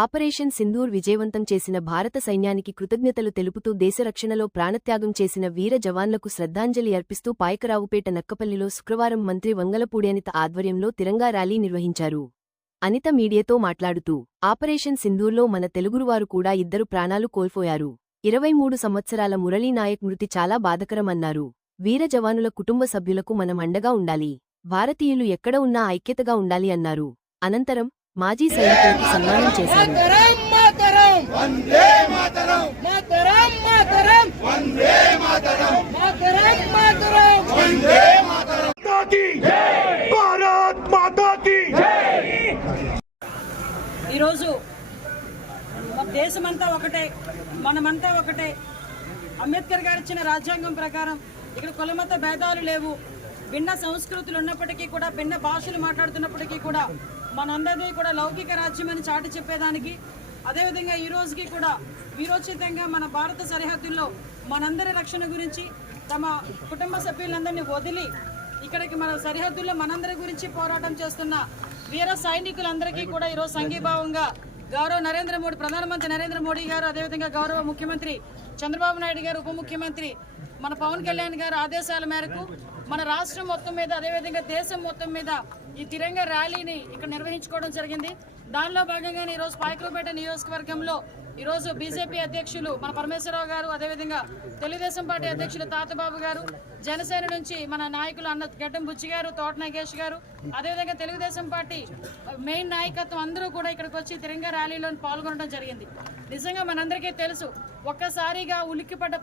Operation Sindoor విజయవంతం చేసిన భారత సైన్యానికి కృతజ్ఞతలు తెలుపుతూ దేశరక్షణలో ప్రాణత్యాగం చేసిన వీర జవాన్లకు శ్రద్ధాంజలి అర్పిస్తూ పాయకరావుపేట నక్కపల్లిలో శుక్రవారం మంత్రి వంగలపూడి అనిత ఆధ్వర్యంలో తిరంగా ర్యాలీ నిర్వహించారు. అనిత మీడియాతో మాట్లాడుతూ ఆపరేషన్ సింధూర్లో మన తెలుగువారు కూడా 2 ప్రాణాలు కోల్పోయారు. 23 సంవత్సరాల మురళీనాయక్ మృతి చాలా బాధకరమన్నారు. వీర జవానుల కుటుంబ సభ్యులకు మనం అండగా ఉండాలి. భారతీయులు ఎక్కడ ఉన్నా ఐక్యతగా ఉండాలి అన్నారు. అనంతరం మాజీ సైనికులకు సన్మానం చేశారు. ఈరోజు దేశమంతా ఒకటే, మనమంతా ఒకటే. అంబేద్కర్ గారు ఇచ్చిన రాజ్యాంగం ప్రకారం ఇక్కడ కులమత భేదాలు లేవు. భిన్న సంస్కృతులు ఉన్నప్పటికీ కూడా, భిన్న భాషలు మాట్లాడుతున్నప్పటికీ కూడా మనందరినీ కూడా లౌకిక రాజ్యం అని చాటి చెప్పేదానికి, అదేవిధంగా ఈ రోజుకి కూడా వీరోచితంగా మన భారత సరిహద్దుల్లో మనందరి రక్షణ గురించి తమ కుటుంబ సభ్యులందరినీ వదిలి ఇక్కడికి మన సరిహద్దుల్లో మనందరి గురించి పోరాటం చేస్తున్న వీర సైనికులందరికీ కూడా ఈరోజు సంఘీభావంగా గౌరవ నరేంద్ర మోడీ, ప్రధానమంత్రి నరేంద్ర మోడీ గారు, అదేవిధంగా గౌరవ ముఖ్యమంత్రి చంద్రబాబు నాయుడు గారు, ఉప ముఖ్యమంత్రి మన పవన్ కళ్యాణ్ గారు ఆదేశాల మేరకు మన రాష్ట్రం మొత్తం మీద, అదేవిధంగా దేశం మొత్తం మీద ఈ తిరంగా ర్యాలీని ఇక్కడ నిర్వహించుకోవడం జరిగింది. దానిలో భాగంగానే ఈరోజు పాయకరావుపేట నియోజకవర్గంలో ఈరోజు బీజేపీ అధ్యక్షులు మన పరమేశ్వరరావు గారు, అదేవిధంగా తెలుగుదేశం పార్టీ అధ్యక్షులు తాతబాబు గారు, జనసేన నుంచి మన నాయకులు అన్న గడ్డం బుచ్చి గారు, తోట నాగేష్ గారు, అదేవిధంగా తెలుగుదేశం పార్టీ మెయిన్ నాయకత్వం అందరూ కూడా ఇక్కడికి వచ్చి తిరంగా ర్యాలీలో పాల్గొనడం జరిగింది. నిజంగా మనందరికీ తెలుసు, ఒక్కసారిగా ఉలిక్కిపడ్డ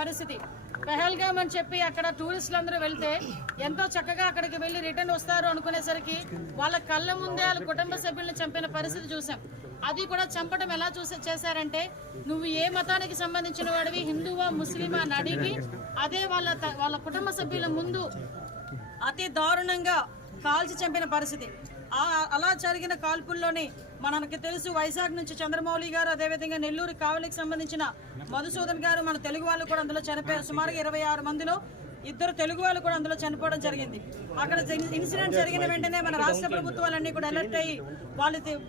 పరిస్థితి. పెహల్గామ్ అని చెప్పి అక్కడ టూరిస్టులందరూ వెళ్తే ఎంతో చక్కగా అక్కడికి వెళ్ళి రిటర్న్ వస్తారు అనుకునేసరికి వాళ్ళ కళ్ళ ముందే వాళ్ళ కుటుంబ సభ్యులను చంపిన పరిస్థితి చూసాం. అది కూడా చంపడం ఎలా చేశారంటే, నువ్వు ఏ మతానికి సంబంధించిన వాడివి, హిందువా ముస్లిమా అని అడిగి అదే వాళ్ళ కుటుంబ సభ్యుల ముందు అతి దారుణంగా కాల్చి చంపిన పరిస్థితి. అలా జరిగిన కాల్పుల్లోని మనకి తెలుసు, వైజాగ్ నుంచి చంద్రమౌళి గారు, అదేవిధంగా నెల్లూరు కావలికి సంబంధించిన మధుసూదన్ గారు, మన తెలుగు వాళ్ళు కూడా అందులో చనిపోయారు. సుమారుగా 26 మందిలో 2 తెలుగు వాళ్ళు కూడా అందులో చనిపోవడం జరిగింది. అక్కడ ఇన్సిడెంట్ జరిగిన వెంటనే మన రాష్ట్ర ప్రభుత్వాలన్నీ కూడా అలర్ట్ అయ్యి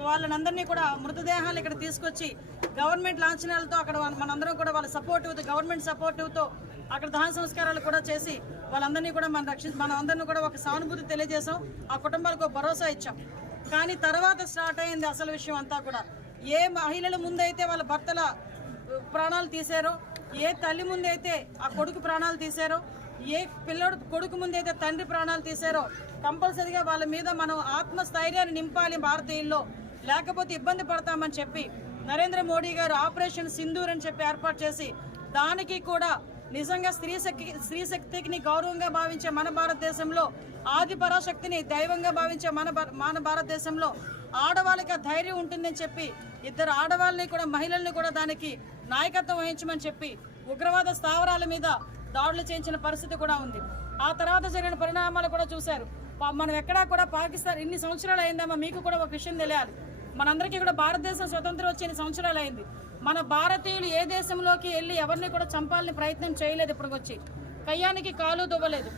వాళ్ళనందరినీ కూడా మృతదేహాలు ఇక్కడ తీసుకొచ్చి గవర్నమెంట్ లాంఛనాలతో అక్కడ మనందరం కూడా వాళ్ళ సపోర్టివ్తో, గవర్నమెంట్ సపోర్టివ్తో అక్కడ దహన సంస్కారాలు కూడా చేసి వాళ్ళందరినీ కూడా మన అందరినీ కూడా ఒక సానుభూతి తెలియజేసాం. ఆ కుటుంబాలకు భరోసా ఇచ్చాం. కానీ తర్వాత స్టార్ట్ అయింది అసలు విషయం అంతా కూడా. ఏ మహిళల ముందైతే వాళ్ళ భర్తల ప్రాణాలు తీశారో, ఏ తల్లి ముందైతే ఆ కొడుకు ప్రాణాలు తీశారో, ఏ పిల్లడు కొడుకు ముందైతే తండ్రి ప్రాణాలు తీశారో, కంపల్సరీగా వాళ్ళ మీద మనం ఆత్మస్థైర్యాన్ని నింపాలి భారతీయుల్లో, లేకపోతే ఇబ్బంది పడతామని చెప్పి నరేంద్ర మోడీ గారు ఆపరేషన్ సింధూర్ అని చెప్పి ఏర్పాటు చేసి, దానికి కూడా నిజంగా స్త్రీ శక్తిని గౌరవంగా భావించే మన భారతదేశంలో, ఆది పరాశక్తిని దైవంగా భావించే మన భారతదేశంలో ఆడవాళ్ళకి ఆ ధైర్యం ఉంటుందని చెప్పి 2 ఆడవాళ్ళని కూడా, మహిళల్ని కూడా దానికి నాయకత్వం వహించమని చెప్పి ఉగ్రవాద స్థావరాల మీద దాడులు చేయించిన పరిస్థితి కూడా ఉంది. ఆ తర్వాత జరిగిన పరిణామాలు కూడా చూశారు. మనం ఎక్కడా కూడా పాకిస్తాన్ ఇన్ని సంవత్సరాలు అయిందమ్మా, మీకు కూడా ఒక విషయం తెలియాలి. మనందరికీ కూడా భారతదేశం స్వతంత్రం వచ్చి 2 సంవత్సరాలు అయింది. మన భారతీయులు ఏ దేశంలోకి వెళ్ళి ఎవరిని కూడా చంపాలని ప్రయత్నం చేయలేదు. ఇప్పటికొచ్చి కయ్యానికి కాలు దువ్వలేదు.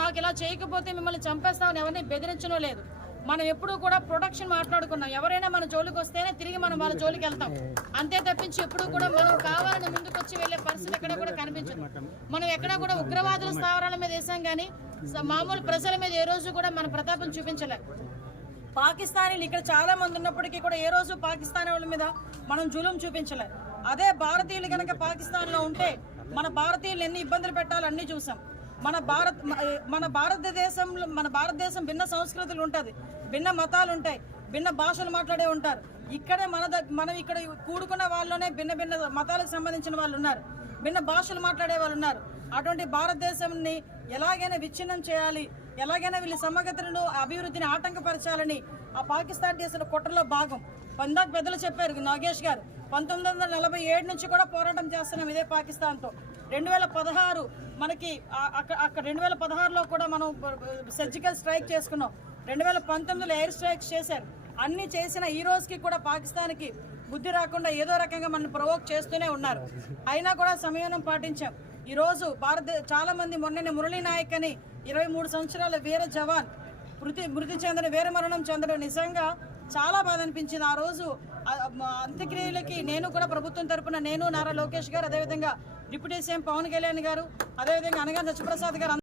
మాకు ఇలా చేయకపోతే మిమ్మల్ని చంపేస్తామని ఎవరిని బెదిరించడం లేదు. మనం ఎప్పుడూ కూడా ప్రొటెక్షన్ మాట్లాడుకున్నాం. ఎవరైనా మన జోలికి వస్తేనే తిరిగి మనం వాళ్ళ జోలికి వెళ్తాం. అంతే తప్పించి ఎప్పుడు కూడా మనం కావాలని ముందుకు వచ్చి వెళ్లే పరిస్థితి ఎక్కడ కూడా కనిపించదు. మనం ఎక్కడ కూడా ఉగ్రవాదుల స్థావరాల మీద వేసాం కానీ మామూలు ప్రజల మీద ఏ రోజు కూడా మన ప్రతాపం చూపించలే. పాకిస్తానీలు ఇక్కడ చాలా మంది ఉన్నప్పటికీ కూడా ఏ రోజు పాకిస్తానీ వాళ్ళ మీద మనం జులుం చూపించలే. అదే భారతీయులు కనుక పాకిస్తాన్లో ఉంటే మన భారతీయులు ఎన్ని ఇబ్బందులు పెట్టాలో అన్నీ చూసాం. మన భారతదేశం భిన్న సంస్కృతులు ఉంటుంది, భిన్న మతాలు ఉంటాయి, భిన్న భాషలు మాట్లాడే ఉంటారు. ఇక్కడే మనం ఇక్కడ కూడుకున్న వాళ్ళలోనే భిన్న మతాలకు సంబంధించిన వాళ్ళు ఉన్నారు, భిన్న భాషలు మాట్లాడే వాళ్ళు ఉన్నారు. అటువంటి భారతదేశాన్ని ఎలాగైనా విచ్ఛిన్నం చేయాలి, ఎలాగైనా వీళ్ళ సమగ్రతను అభివృద్ధిని ఆటంకపరచాలని ఆ పాకిస్తాన్ దేశంలో కుట్రలో భాగం. పందాక్ పెద్దలు చెప్పారు నాగేష్ గారు, 1947 నుంచి కూడా పోరాటం చేస్తున్నాం ఇదే పాకిస్తాన్తో. 2016 మనకి అక్కడ 2016లో కూడా మనం సర్జికల్ స్ట్రైక్ చేసుకున్నాం. 2019లో ఎయిర్ స్ట్రైక్స్ చేశారు. అన్ని చేసిన ఈ రోజుకి కూడా పాకిస్తాన్కి బుద్ధి రాకుండా ఏదో రకంగా మనం ప్రొవోక్ చేస్తూనే ఉన్నారు. అయినా కూడా సంయమనం పాటించాం. ఈరోజు చాలా మంది మొన్ననే మురళీ నాయక్ అని 23 సంవత్సరాల వీర జవాన్ మృతి చెందడం, వీరమరణం చెందడం నిజంగా చాలా బాధ అనిపించింది. ఆ రోజు అంత్యక్రియలకి నేను కూడా ప్రభుత్వం తరపున నేను, నారా లోకేష్ గారు, అదేవిధంగా డిప్యూటీ సీఎం పవన్ కళ్యాణ్ గారు, అదేవిధంగా అనగా సత్యప్రసాద్ గారు